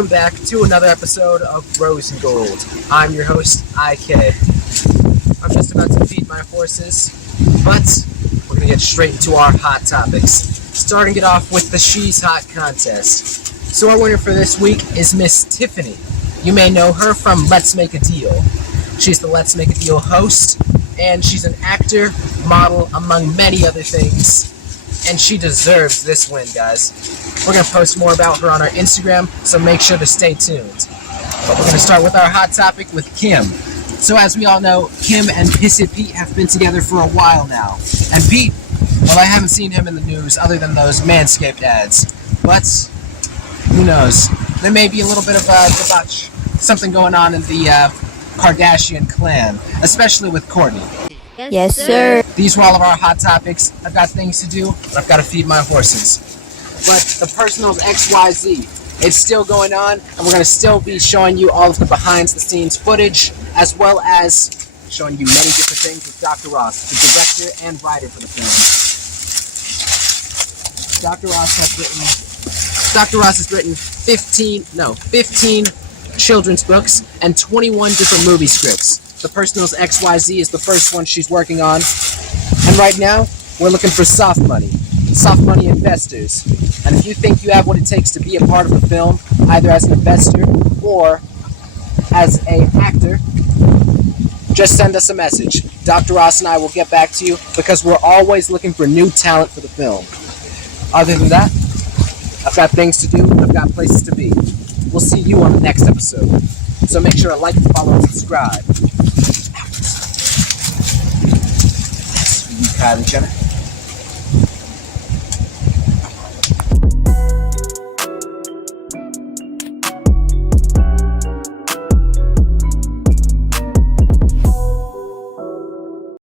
welcome back to another episode of Rose and Gold. I'm your host, IK. I'm just about to feed my horses, but we're going to get straight into our hot topics, starting it off with the She's Hot contest. So our winner for this week is Miss Tiffany. You may know her from Let's Make a Deal. She's the Let's Make a Deal host, and she's an actor, model, among many other things. And she deserves this win, guys. We're going to post more about her on our Instagram, so make sure to stay tuned. But we're going to start with our hot topic with Kim. So as we all know, Kim and Pissy Pete have been together for a while now. And Pete, well, I haven't seen him in the news other than those Manscaped ads. But, who knows? There may be a little bit of debauch, something going on in the Kardashian clan, especially with Kourtney. Yes, sir. These were all of our hot topics. I've got things to do, but I've got to feed my horses. But the Personals XYZ, it's still going on, and we're going to still be showing you all of the behind-the-scenes footage, as well as showing you many different things with Dr. Ross, the director and writer for the film. Dr. Ross has written 15 children's books and 21 different movie scripts. The Personals XYZ is the first one she's working on. And right now, we're looking for soft money investors. And if you think you have what it takes to be a part of the film, either as an investor or as an actor, just send us a message. Dr. Ross and I will get back to you because we're always looking for new talent for the film. Other than that, I've got things to do, I've got places to be. We'll see you on the next episode. So make sure to like, follow, and subscribe. Kylie Jenner.